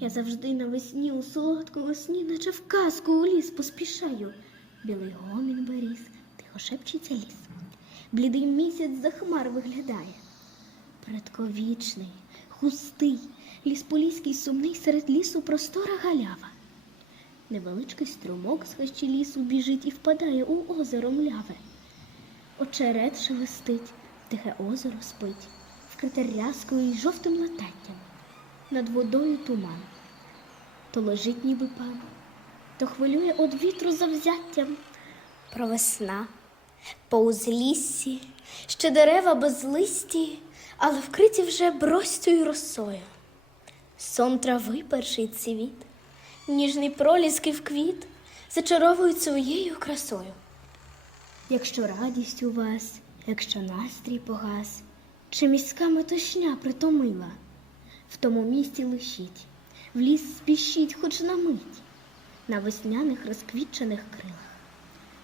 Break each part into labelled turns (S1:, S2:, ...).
S1: Я завжди навесні у солодкому сні, наче в казку у ліс поспішаю. Білий гомін беріз, тихо шепчеться ліс. Блідий місяць за хмар виглядає. Предковічний, густий, ліс поліський сумний серед лісу простора галява. Невеличкий струмок з хащі лісу біжить і впадає у озеро мляве. Очерет шелестить, тихе озеро спить, вкрите рязкою й жовтим лататтям. Над водою туман. То лежить ніби пан, то хвилює од вітру завзяттям. Про весна, по узліссі, ще дерева без листі, але вкриті вже бростю росою. Сон трави перший цвіт, ніжний пролісків квіт зачаровують своєю красою. Якщо радість у вас, якщо настрій погас, чи міська метушня притомила, в тому місці лишіть, в ліс спішіть хоч на мить, на весняних розквітчених крилах.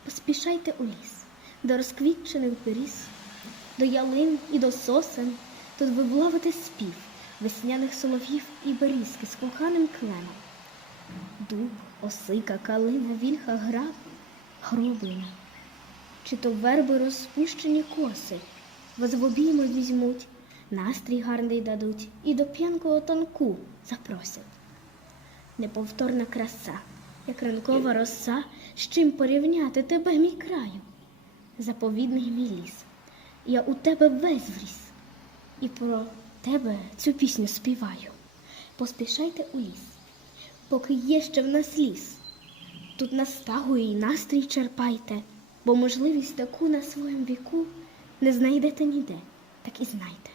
S1: Поспішайте у ліс, до розквітчених беріз, до ялин і до сосен, тут ви вловите спів весняних солов'їв і берізки з коханим кленом. Дуб, осика, калина, вільха, граб, гроблена. Чи то верби розпущені коси, вас в обійми візьмуть, настрій гарний дадуть і до п'янкого танку запросять. Неповторна краса, як ранкова роса, з чим порівняти тебе, мій краю. Заповідний мій ліс, я у тебе весь вріс, і про тебе цю пісню співаю. Поспішайте у ліс, поки є ще в нас ліс. Тут настагу і настрій черпайте, бо можливість таку на своєму віку не знайдете ніде, так і знайте.